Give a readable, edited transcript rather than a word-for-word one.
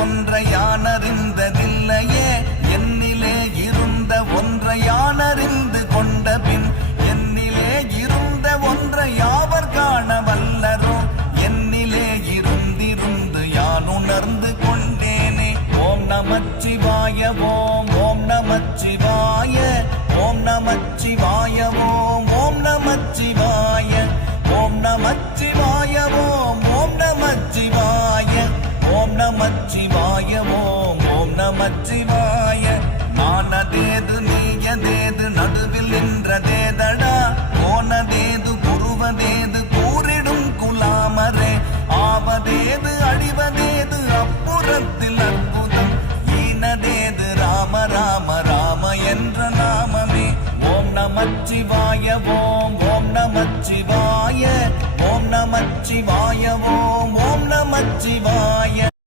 ஒன்றை யானறிந்ததில்லையே என்னிலே இருந்த ஒன்றை யானறிந்து கொண்ட பின் என்னிலே இருந்த ஒன்றை யாவர் காண வல்லரோ என்னிலே இருந்திருந்து யான் உணர்ந்து கொண்டேனே ஓம் நமச்சிவாய ஓம் ஓம் நமச்சிவாய ஓம் நமச்சிவாய ஓம் ஓம் நமச்சிவாய ஓம் நமச்சிவாய ஓம் ஓம் நமச்சிவாய ஓம் நமச்சிவாய ஓம் ஓம் நமச்சிவாய நானதேது நீயதேது நடுவில் நின்றதேதடா போனதேது குருவதேது கூறிடும் குலாமரே ஆவதேது அழிவதேது அப்புறத்தில் அற்புதம் ஈனதேது ராம ராம ராம என்ற நாமமே ஓம் நமச்சிவாய ஓம் ஓம் நமச்சிவாய ஓம் நமச்சிவாய ஓம் ஓம் நமச்சிவாய